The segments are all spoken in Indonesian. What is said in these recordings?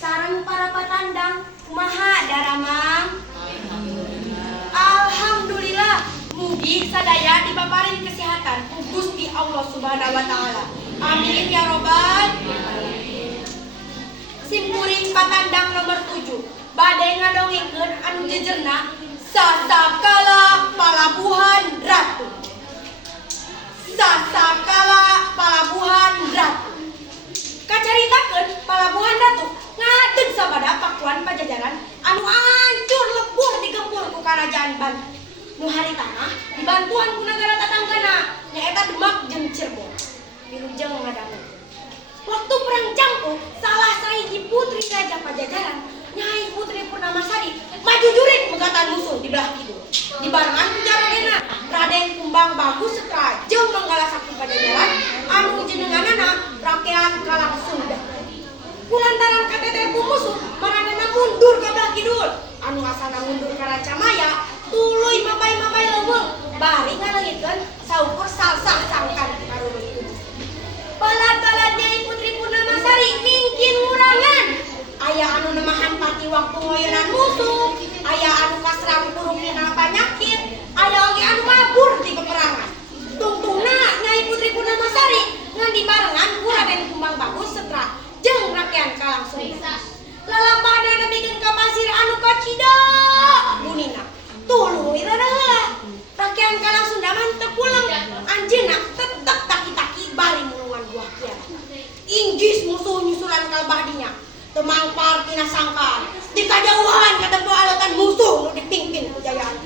Sareng para patandang, kumaha daramang? Alhamdulillah, mugi sadaya dipaparin kesehatan ku Gusti Allah Subhanahu wa taala. Amin ya robbal alamin. Simpuring patandang nomor 7 badai ngadongengkeun anu jejerna Sasakala Palabuhan Ratu. Sasakala Palabuhan Ratu. Kacaritakeun Palabuhan Ratu ngadeg sabada pakuan pajajaran anu hancur lebur digempur ku karajaan Banten. Nu haritana dibantuan ku nagara tatanggana nyaeta Demak jeung Cirebon. Wilujeng ngadangu. Waktu perang Jampu, salah sahiji putri Raja Pajajaran, Nyai Putri Purnamasari, maju jurit megatan musuh di belah kidul. Dibarengan ku jaradena Raden Kumbang Bagus Setra jeung Manggala Sakti Pajajaran anu jenenganana Rakean Kalang Sunda. Kulantaran kateter ku musuh maranena mundur ka belah kidul. Anu asana mundur ka Rancamaya, tuluy mapai-mapai leuweung bari ngaleungitkeun saukur salsah sangkan karurut. Balad-balad Nyai Putri Purnamasari mingkin ngurangan. Aya anu nemahan pati waktu ngoyenan musuh, aya anu kasram kurung dina panyakit, aya oge anu mabur di peperangan. Tungtungna Nyai Putri Purnamasari ngan dibarengan ku Raden Kumbang Bagus Setra jeung Rakean Kalang Sunda. Lalampahan nepikeun ka pasir anu kacida bunina. Tuluy rada. Rakean Kalang Sunda mah teu pulang, anjeunna tetep taki-taki bari mulungan buah kiara. Inggis musuh nyusulan kalbah dinya. Temangpar tina sangkan di kajauhan katempo alatan musuh nu dipingpin ku jayaan.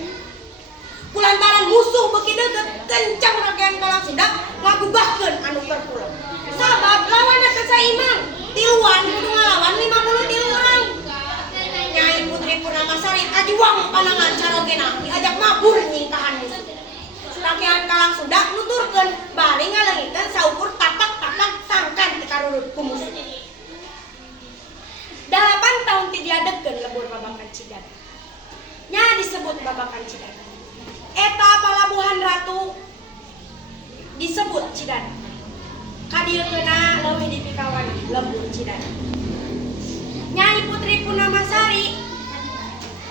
Kulantaran musuh beuki deukeut kencang Rakean Kalang Sunda ngagubahkeun anu perpulang. Sabab lawanna teu saimbang, tiluan kudu ngalawan 53 urang. Nyai Putri Purnamasari ajuang panangan carogena diajak mabur nyingkahan musuh. Rakean Kalang Sunda nuturkeun bari ngaleungitkeun saukur tapak-tapak sangkan ti karurut ku musuh. 8 tahun ti diadegeun lebur babakan Cidada. Nya disebut babakan Cidada. Eta Palabuhan Ratu disebut Cidada. Kadieuna leuwih dipikawani lembur Cidada. Nyai Putri Purnamasari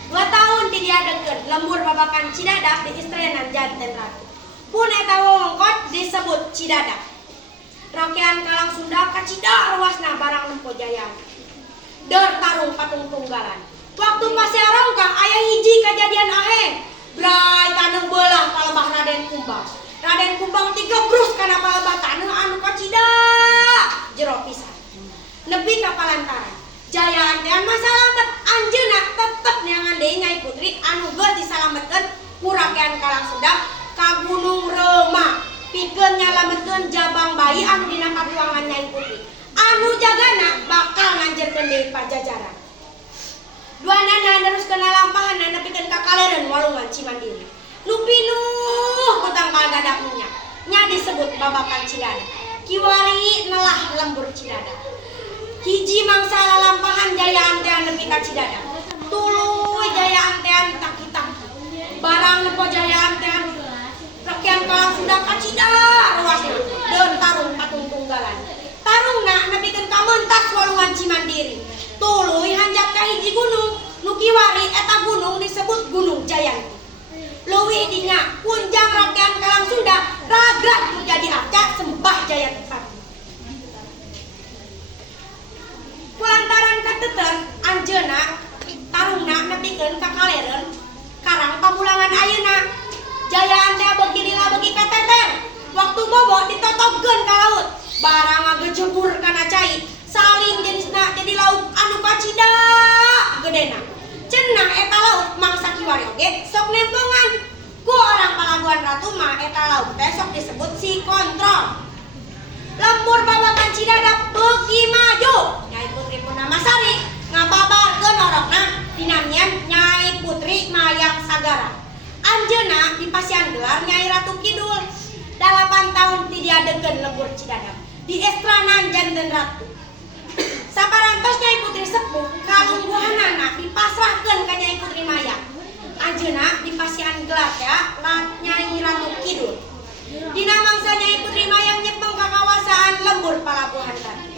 2 tahun ti diadegeun lembur babakan Cidada di istrenan janten ratu. Pun eta wewengkot disebut Cidada. Rakean Kalang Sunda kacida ruasna barang nempo jaya. Deur tarung patung tunggalan. Waktu masih arongkang aya hiji kejadian aheng. Bray taneuh beulah palebah Raden Kumbang. Raden Kumbang tigebrus kana palebah taneuh anu kacida jero pisan. Nepi ka palantaran. Jayaan teh masalamet anjeunna tetep neangan deui Nyai Putri anu geus disalametkeun ku Rakean Kalang Sunda ka Gunung Rema pikeun nyalametkeun jabang bayi anu dina kabuangan Nyai Putri. Anu jagana bakal nganjerkeun deui Pajajaran. Duanana neruskeun lampahan nepikeun ka Kaleureun walungan Cimandiri. Nu pinuh ku tangkal gadaknya. Nya disebut babakan Cidada. Kiwari nelah lembur Cidada. Hiji mangsa lalampahan jaya antean nepi ka Cidada. Tuluy jaya antean taki-taki. Barang nepo jaya antean Rakean Kalang Sunda kacida ruasna. Deun tarung patung tunggalan. Tarungna nepikeun ka mentas walungan Cimandiri. Tuluy hanjak ka hiji gunung. Nu kiwari eta gunung disebut Gunung Jayanti. Leuwih dinya punjang Rakean Kalang Sunda ragrag menjadi arca sembah Jayanti Pati. Kulantaran kateter anjeunna tarungna nepikeun ka Kaleureun karang pamulangan ayeuna. Jayaan teh beuki dilabeuki kateter. Waktu bobo ditotogkeun ka laut. Barang ngagejebur kana cai. Salin jenisna jadi lauk anu kacida gedena. Cenah eta lauk mangsa kiwari oge sok nempongan. Ku orang Palabuhan Ratu mah eta lauk teh sok disebut si kontrol. Lembur babakan Cidada beuki maju. Nyai Putri Purnamasari ngababarkeun orokna dinamian Nyai Putri Mayang Sagara. Anjeunna dipasihan gelar Nyai Ratu Kidul. 8 tahun ti diadegeun lembur Cidada di estranan janten ratu. Saparantos Nyai Putri sepuh kalungguhanana dipasrahkeun ka Nyai Putri Mayang. Anjeunna dipasihan gelar ya Nyai Ratu Kidul. Dina mangsa Nyai Putri Mayang nyepeng ka kawasaan lembur Palabuhan Ratu.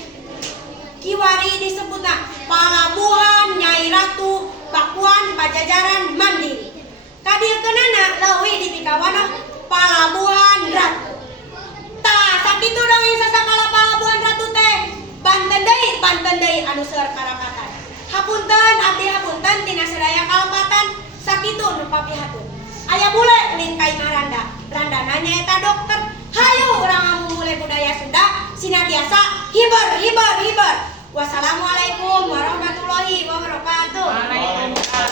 kiwari disebutna Palabuhan Nyai Ratu Pakuan Pajajaran Mandiri. Kadieu keunana leuwih dipikawana Palabuhan Ratu. Tah sakitu dongeng sasakala Palabuhan Ratu teh. Banten deui anu seueur karakatan. Hapunten abdi hapunten tina sadaya kalepatan sakitu nu papihatun. Aya bule ulin ka Imah Randa. Randana nyaeta dokter. Hayu urang ngamumule budaya Sunda sinatiasa hiber. Wassalamualaikum warahmatullahi wabarakatuh.